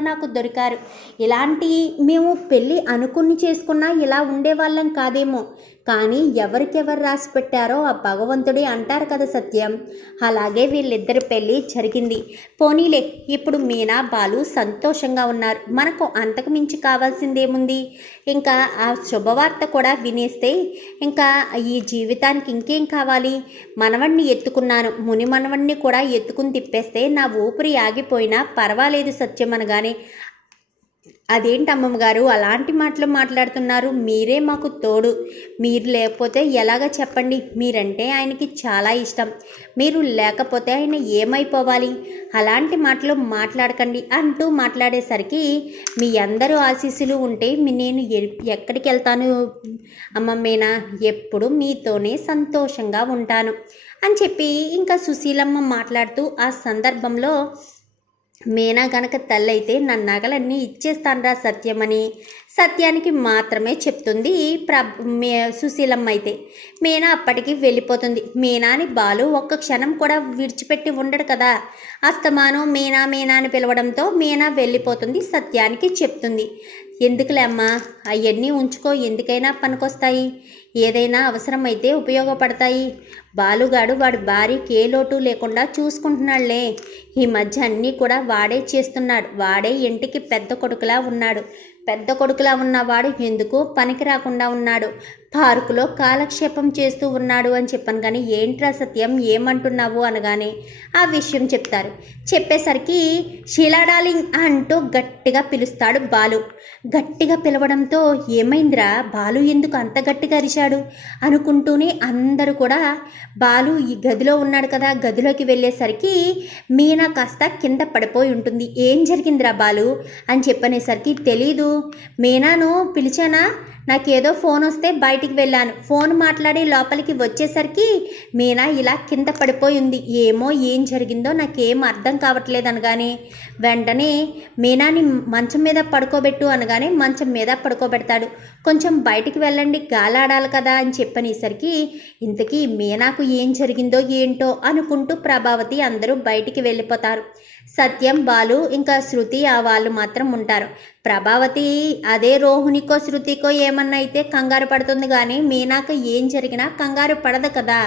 నాకు దొరికారు. ఇలాంటి మేము పెళ్ళి అనుకుని చేసుకున్నా ఇలా ఉండేవాళ్ళం కాదేమో. కానీ ఎవరికెవరు రాసి పెట్టారో ఆ భగవంతుడే అంటారు కదా సత్యం. అలాగే వీళ్ళిద్దరి పెళ్ళి జరిగింది. పోనీలే ఇప్పుడు మీనా బాలు సంతోషంగా ఉన్నారు. మనకు అంతకు మించి కావాల్సిందేముంది? ఇంకా ఆ శుభవార్త కూడా వినేస్తే ఇంకా ఈ జీవితానికి ఇంకేం కావాలి? మనవణ్ణి ఎత్తుకున్నాను. ముని మనవణ్ణి కూడా ఎత్తుకుని తిప్పేస్తే నా ఊపిరి ఆగిపోయినా పర్వాలేదు సత్యం అనగానే. అదేంటి అమ్మమ్మ గారు అలాంటి మాటలు మాట్లాడుతున్నారు. మీరే మాకు తోడు. మీరు లేకపోతే ఎలాగ చెప్పండి? మీరంటే ఆయనకి చాలా ఇష్టం. మీరు లేకపోతే ఆయన ఏమైపోవాలి? అలాంటి మాటలు మాట్లాడకండి అంటూ మాట్లాడేసరికి మీ అందరూ ఆశీస్సులు ఉంటే నేను ఎక్కడికి వెళ్తాను? అమ్మమ్మేనా ఎప్పుడు మీతోనే సంతోషంగా ఉంటాను అని చెప్పి ఇంకా సుశీలమ్మ మాట్లాడుతూ ఆ సందర్భంలో మీనా గనక తల్లి అయితే నా నగలన్నీ ఇచ్చేస్తానరా సత్యమని. సత్యానికి మాత్రమే చెప్తుంది ప్ర మే సుశీలమ్మ అయితే మీనా అప్పటికి వెళ్ళిపోతుంది. మీనాని బాలు ఒక్క క్షణం కూడా విడిచిపెట్టి ఉండడు కదా. అస్తమానం మీనా మీనా అని పిలవడంతో మీనా వెళ్ళిపోతుంది సత్యానికి చెప్తుంది. ఎందుకులే అమ్మా అవన్నీ ఉంచుకో ఎందుకైనా పనికొస్తాయి. ఏదైనా అవసరమైతే ఉపయోగపడతాయి. బాలుగాడు వాడి భార్యకి ఏ లోటు లేకుండా చూసుకుంటున్నాడులే ఈ మధ్య అన్నీ కూడా వాడే చేస్తున్నాడు. వాడే ఇంటికి పెద్ద కొడుకులా ఉన్నాడు. పెద్ద కొడుకులా ఉన్నవాడు ఎందుకు పనికి రాకుండా ఉన్నాడు. పార్కులో కాలక్షేపం చేస్తూ ఉన్నాడు అని చెప్పాను కానీ ఏంట్రా సత్యం? ఏమంటున్నావు? అనగానే ఆ విషయం చెప్తారు. చెప్పేసరికి షీలా డార్లింగ్ అంటూ గట్టిగా పిలుస్తాడు బాలు. గట్టిగా పిలవడంతో ఏమైందిరా? బాలు ఎందుకు అంత గట్టిగా అరిచాడు? అనుకుంటూనే అందరూ కూడా బాలు ఈ గదిలో ఉన్నాడు కదా గదిలోకి వెళ్ళేసరికి మీనా కాస్త కింద పడిపోయి ఉంటుంది. ఏం జరిగిందిరా బాలు? అని చెప్పనేసరికి తెలీదు. మీనాను పిలిచానా? నాకేదో ఫోన్ వస్తే బయటికి వెళ్ళాను. ఫోన్ మాట్లాడి లోపలికి వచ్చేసరికి మీనా ఇలా కింద పడిపోయింది ఏమో ఏం జరిగిందో నాకేం అర్థం కావట్లేదు అనగానే వెంటనే మీనాని మంచం మీద పడుకోబెట్టు అనగానే మంచం మీద పడుకోబెడతాడు. కొంచెం బయటికి వెళ్ళండి గాలాడాలి కదా అని చెప్పనేసరికి ఇంతకీ మీనాకు ఏం జరిగిందో ఏంటో అనుకుంటూ ప్రభావతి అందరూ బయటికి వెళ్ళిపోతారు. సత్యం బాలు ఇంకా శృతి ఆ వాళ్ళు మాత్రం ఉంటారు. ప్రభావతి అదే రోహిణికో శృతికో ఏమన్నా అయితే కంగారు పడుతుంది కానీ మీనాక ఏం జరిగినా కంగారు పడదు కదా.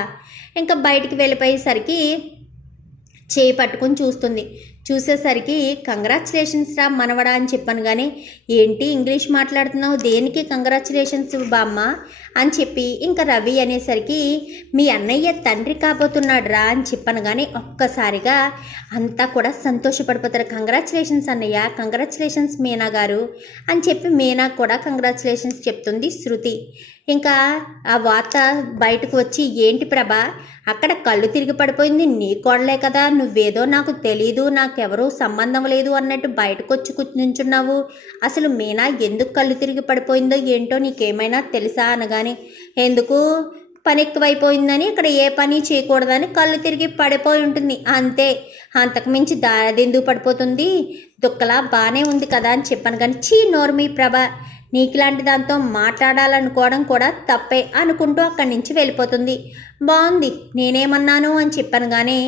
ఇంకా బయటికి వెళ్ళిపోయేసరికి చేయి పట్టుకుని చూస్తుంది. చూసేసరికి కంగ్రాచులేషన్స్ రా మనవడా అని చెప్పాను కానీ ఏంటి ఇంగ్లీష్ మాట్లాడుతున్నావు? దేనికి కంగ్రాచులేషన్స్ బామ్మ అని చెప్పి ఇంకా రవి అనేసరికి మీ అన్నయ్య తండ్రి కాబోతున్నాడు రా అని చెప్పాను కానీ ఒక్కసారిగా అంతా కూడా సంతోషపడిపోతారు. కంగ్రాచులేషన్స్ అన్నయ్య కంగ్రాచులేషన్స్ మీనా గారు అని చెప్పి మీనా కూడా కంగ్రాచులేషన్స్ చెప్తుంది శృతి. ఇంకా ఆ వార్త బయటకు వచ్చి ఏంటి ప్రభా అక్కడ కళ్ళు తిరిగి పడిపోయింది నీ కోడలే కదా నువ్వేదో నాకు తెలీదు నాకెవరూ సంబంధం లేదు అన్నట్టు బయటకు వచ్చి నుంచున్నావు అసలు మీనా ఎందుకు కళ్ళు తిరిగి పడిపోయిందో ఏంటో నీకేమైనా తెలుసా అనగానే ఎందుకు? పని ఎక్కువైపోయిందని ఇక్కడ ఏ పని చేయకూడదని కళ్ళు తిరిగి పడిపోయి ఉంటుంది అంతే. అంతకుమించి దారెందుకు పడిపోతుంది? దుక్కలా బాగానే ఉంది కదా అని చెప్పాను కానీ చీ నోర్మి ప్రభ. నీకులాంటి దాంతో మాట్లాడాలనుకోవడం కూడా తప్పే అనుకుంటూ అక్కడి నుంచి వెళ్ళిపోతుంది. బాగుంది నేనేమన్నాను అని చెప్పాను కానీ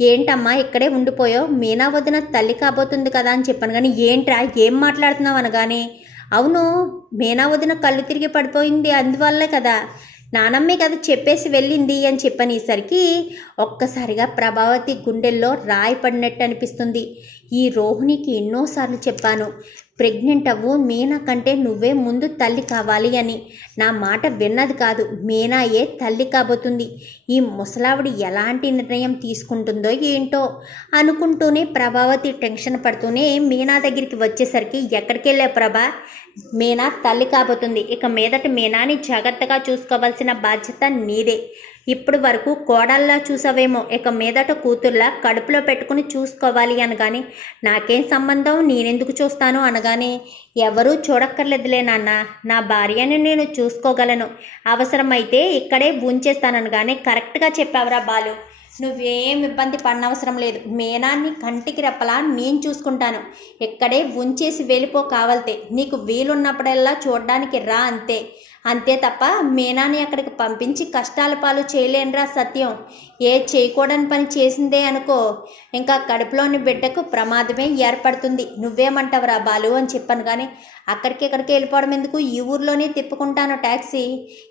ఏంటమ్మా ఇక్కడే ఉండిపోయో మీనా వదిన తల్లి కాబోతుంది కదా అని చెప్పాను కానీ ఏంట్రా ఏం మాట్లాడుతున్నావు అనగానే? అవును మీనా వదిన కళ్ళు తిరిగి పడిపోయింది అందువల్లే కదా. నానమ్మే కదా చెప్పేసి వెళ్ళింది అని చెప్పనేసరికి ఒక్కసారిగా ప్రభావతి గుండెల్లో రాయి పడినట్టు అనిపిస్తుంది. ఈ రోహిణికి ఎన్నోసార్లు చెప్పాను ప్రెగ్నెంట్ అవ్వు మీనా కంటే నువ్వే ముందు తల్లి కావాలి అని. నా మాట విన్నది కాదు మీనాయే తల్లి కాబోతుంది. ఈ ముసలావిడి ఎలాంటి నిర్ణయం తీసుకుంటుందో ఏంటో అనుకుంటూనే ప్రభావతి టెన్షన్ పడుతూనే మీనా దగ్గరికి వచ్చేసరికి ఎక్కడికి ప్రభా? మీనా తల్లి కాబోతుంది. ఇక మీదట మీనాని జాగ్రత్తగా చూసుకోవాల్సిన బాధ్యత నీదే. ఇప్పుడు వరకు కోడల్లా చూసావేమో. ఇక మీదట కూతుర్లా కడుపులో పెట్టుకుని చూసుకోవాలి అనగానే నాకేం సంబంధం? నేనెందుకు చూస్తాను అనగానే ఎవరూ చూడక్కర్లేదులే నాన్న. నా భార్యని నేను చూసుకోగలను. అవసరమైతే ఇక్కడే ఉంచేస్తాననగానే కరెక్ట్గా చెప్పావురా బాలు. నువ్వేం ఇబ్బంది పడనవసరం లేదు. మేనాన్ని కంటికి రెప్పలా నేను చూసుకుంటాను. ఇక్కడే ఉంచేసి వెళ్ళిపో కావాలితే. నీకు వీలున్నప్పుడల్లా చూడడానికి రా అంతే. అంతే తప్ప మీనాని అక్కడికి పంపించి కష్టాల పాలు చేయలేనురా సత్యం. ఏ చేయకూడని పని చేసిందే అనుకో. ఇంకా కడుపులోని బిడ్డకు ప్రమాదమే ఏర్పడుతుంది. నువ్వేమంటావురా బాలు అని చెప్పాను కానీ అక్కడికి ఇక్కడికి వెళ్ళిపోవడం ఎందుకు? ఈ ఊర్లోనే తిప్పుకుంటాను ట్యాక్సీ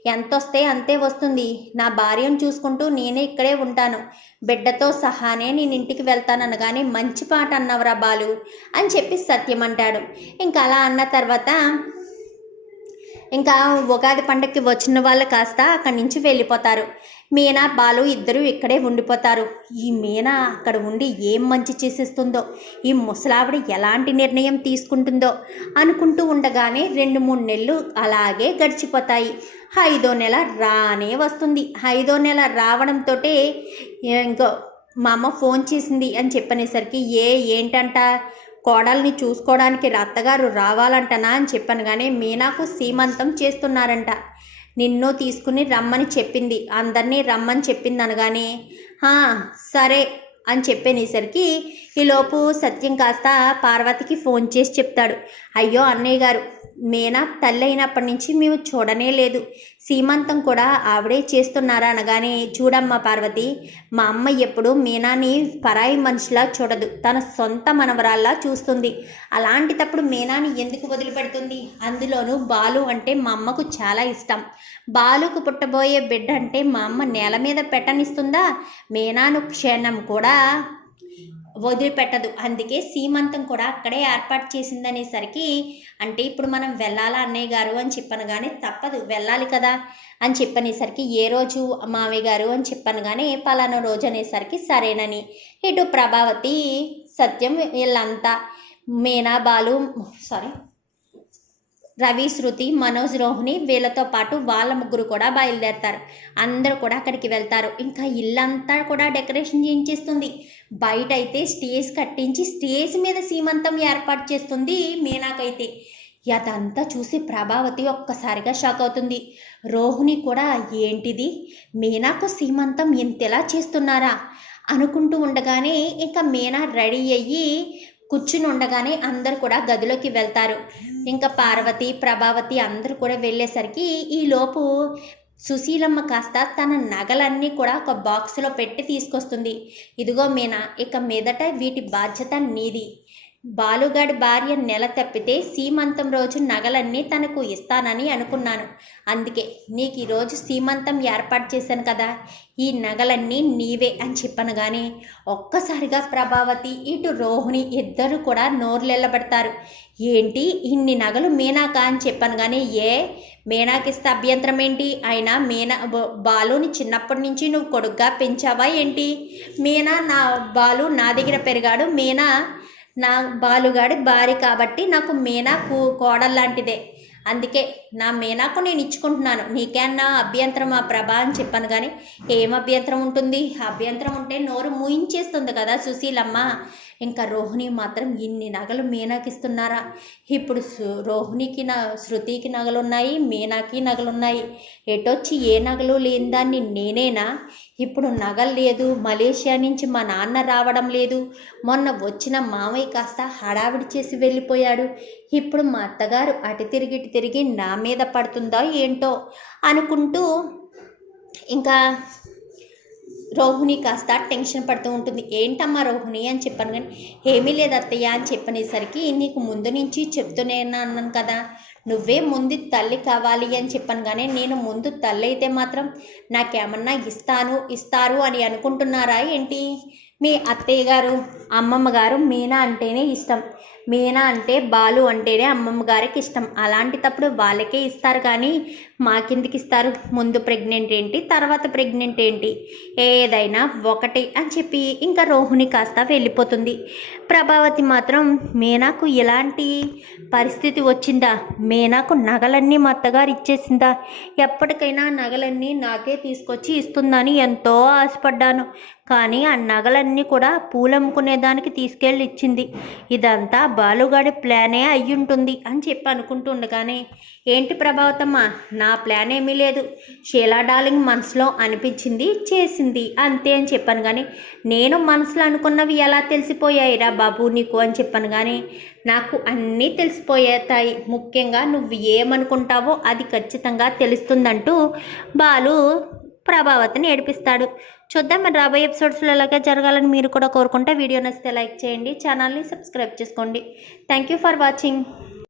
ఎంత వస్తే అంతే వస్తుంది. నా భార్యను చూసుకుంటూ నేనే ఇక్కడే ఉంటాను. బిడ్డతో సహానే నేను ఇంటికి వెళ్తానను కానీ మంచి పాట అన్నవరా బాలు అని చెప్పి సత్యం అంటాడు. ఇంకా అలా అన్న తర్వాత ఇంకా ఉగాది పండక్కి వచ్చిన వాళ్ళు కాస్త అక్కడి నుంచి వెళ్ళిపోతారు. మీనా బాలు ఇద్దరు ఇక్కడే ఉండిపోతారు. ఈ మీనా అక్కడ ఉండి ఏం మంచి చేసేస్తుందో ఈ ముసలావిడ ఎలాంటి నిర్ణయం తీసుకుంటుందో అనుకుంటూ ఉండగానే రెండు మూడు నెలలు అలాగే గడిచిపోతాయి. ఐదో నెల రానే వస్తుంది. ఐదో నెల రావడంతో ఇంకో మా అమ్మ ఫోన్ చేసింది అని చెప్పనేసరికి ఏ ఏంటంట? కోడల్ని చూసుకోవడానికి అత్తగారు రావాలంటనా అని చెప్పాను కానీ మీనాకు సీమంతం చేస్తున్నారంట. నిన్ను తీసుకుని రమ్మని చెప్పింది. అందరినీ రమ్మని చెప్పింది అనగానే "హా, సరే అని చెప్పేనేసరికి ఈలోపు సత్యం కాస్త పార్వతికి ఫోన్ చేసి చెప్తాడు. అయ్యో అన్నయ్య గారు మీనా తల్లి అయినప్పటి నుంచి మేము చూడనే లేదు. సీమంతం కూడా ఆవిడే చేస్తున్నారా అనగానే చూడమ్మా పార్వతి మా అమ్మ ఎప్పుడు మీనాని పరాయి మనిషిలా చూడదు. తన సొంత మనవరాల్లా చూస్తుంది. అలాంటిటప్పుడు మీనాని ఎందుకు వదిలిపెడుతుంది? అందులోనూ బాలు అంటే మా అమ్మకు చాలా ఇష్టం. బాలుకు పుట్టబోయే బిడ్డ అంటే మా అమ్మ నేల మీద పెట్టనిస్తుందా? మీనాను క్షణం కూడా వదిలిపెట్టదు. అందుకే సీమంతం కూడా అక్కడే ఏర్పాటు చేసిందనేసరికి అంటే ఇప్పుడు మనం వెళ్ళాలా అన్నయ్య గారు అని చెప్పాను కానీ తప్పదు వెళ్ళాలి కదా అని చెప్పనేసరికి ఏ రోజు మామయ్య గారు అని చెప్పాను కానీ పలానా రోజు అనేసరికి సరేనని. ఇటు ప్రభావతి సత్యం వీళ్ళంతా మీనా బాలు సారీ రవి శృతి మనోజ్ రోహిణి వీళ్ళతో పాటు వాళ్ళ ముగ్గురు కూడా బయలుదేరతారు. అందరూ కూడా అక్కడికి వెళ్తారు. ఇంకా ఇల్లంతా కూడా డెకరేషన్ చేయించేస్తుంది. బయట అయితే స్టేజ్ కట్టించి స్టేజ్ మీద సీమంతం ఏర్పాటు చేస్తుంది మీనాకైతే. అదంతా చూసి ప్రభావతి ఒక్కసారిగా షాక్ అవుతుంది. రోహిణి కూడా ఏంటిది? మీనాకు సీమంతం ఇంతెలా చేస్తున్నారా? అనుకుంటూ ఉండగానే ఇంకా మీనా రెడీ అయ్యి కూర్చుని ఉండగానే అందరు కూడా గదిలోకి వెళ్తారు. ఇంకా పార్వతి ప్రభావతి అందరూ కూడా వెళ్ళేసరికి ఈ లోపు సుశీలమ్మ కాస్త తన నగలన్నీ కూడా ఒక బాక్స్లో పెట్టి తీసుకొస్తుంది. ఇదిగో మీనా ఇక మీదట వీటి బాధ్యత నీది. బాలుగాడి భార్య నెల తప్పితే సీమంతం రోజు నగలన్నీ తనకు ఇస్తానని అనుకున్నాను. అందుకే నీకు ఈరోజు సీమంతం ఏర్పాటు చేశాను కదా. ఈ నగలన్నీ నీవే అని చెప్పనగానే కానీ ఒక్కసారిగా ప్రభావతి ఇటు రోహిణి ఇద్దరు కూడా నోర్లెళ్ళబడతారు. ఏంటి? ఇన్ని నగలు మీనాకా అని చెప్పాను కానీ ఏ? మీనాకిస్తే అభ్యంతరం ఏంటి? అయినా మీనా బాలుని చిన్నప్పటి నుంచి నువ్వు కొడుగ్గా పెంచావా ఏంటి? మీనా నా బాలు నా దగ్గర పెరిగాడు. మీనా నా బాలుగాడి భార్య కాబట్టి నాకు మీనా కూ కోడల్లాంటిదే. అందుకే నా మీనాకు నేను ఇచ్చుకుంటున్నాను. నీకేనా అభ్యంతరం ఆ ప్రభా అని చెప్పాను కానీ ఏం అభ్యంతరం ఉంటుంది? అభ్యంతరం ఉంటే నోరు మూయించేస్తుంది కదా సుశీలమ్మ. ఇంకా రోహిణి మాత్రం ఇన్ని నగలు మీనాకి ఇస్తున్నారా ఇప్పుడు రోహిణికి నా శృతికి నగలు ఉన్నాయి మీనాకి నగలు ఉన్నాయి ఎటొచ్చి ఏ నగలు లేని దాన్ని నేనేనా? ఇప్పుడు నగలు లేదు మలేషియా నుంచి మా నాన్న రావడం లేదు. మొన్న వచ్చిన మామయ్య కాస్త హడావిడి చేసి వెళ్ళిపోయాడు. ఇప్పుడు మా అత్తగారు అటు తిరిగి ఇటు తిరిగి నా మీద పడుతుందా ఏంటో అనుకుంటూ ఇంకా రోహిణి కాస్త టెన్షన్ పడుతూ ఉంటుంది. ఏంటమ్మా రోహిణి? అని చెప్పాను కానీ ఏమీ లేదు అత్తయ్య అని చెప్పనేసరికి నీకు ముందు నుంచి చెప్తూనే అన్నాను కదా. నువ్వే ముందు తల్లి కావాలి అని చెప్పాను కానీ నేను ముందు తల్లి అయితే మాత్రం నాకేమన్నా ఇస్తాను ఇస్తారు అని అనుకుంటున్నారా ఏంటి? మీ అత్తయ్య గారు అమ్మమ్మ గారు మీనా అంటేనే ఇష్టం. మీనా అంటే బాలు అంటేనే అమ్మమ్మ గారికి ఇష్టం. అలాంటిటప్పుడు వాళ్ళకే ఇస్తారు కానీ మాకెందుకు ఇస్తారు? ముందు ప్రెగ్నెంట్ ఏంటి? తర్వాత ప్రెగ్నెంట్ ఏంటి? ఏదైనా ఒకటి అని చెప్పి ఇంకా రోహిణి కాస్త వెళ్ళిపోతుంది. ప్రభావతి మాత్రం మీనాకు ఎలాంటి పరిస్థితి వచ్చిందా? మీనాకు నగలన్నీ మా అత్తగారు ఇచ్చేసిందా? ఎప్పటికైనా నగలన్నీ నాకే తీసుకొచ్చి ఇస్తుందని ఎంతో ఆశపడ్డాను. కానీ ఆ నగలన్నీ కూడా పూలమ్ముకునేదానికి తీసుకెళ్ళి ఇచ్చింది. ఇదంతా బాలుగాడి ప్లానే అయ్యుంటుంది అని చెప్పి అనుకుంటుండగానే ఏంటి ప్రభావతమ్మ నా ప్లాన్ ఏమీ లేదు. షీలా డార్లింగ్ మనసులో అనిపించింది చేసింది అంతే అని చెప్పాను కానీ నేను మనసులో అనుకున్నవి ఎలా తెలిసిపోయాయిరా బాబు నీకు అని చెప్పాను కానీ నాకు అన్నీ తెలిసిపోయేతాయి. ముఖ్యంగా నువ్వు ఏమనుకుంటావో అది ఖచ్చితంగా తెలుస్తుందంటూ బాలు ప్రభావతిని ఏడిపిస్తాడు. చూద్దాం. మరి రాబోయే ఎపిసోడ్స్లో ఎలాగే జరగాలని మీరు కూడా కోరుకుంటే వీడియో నచ్చితే లైక్ చేయండి ఛానల్ని సబ్స్క్రైబ్ చేసుకోండి. Thank you for watching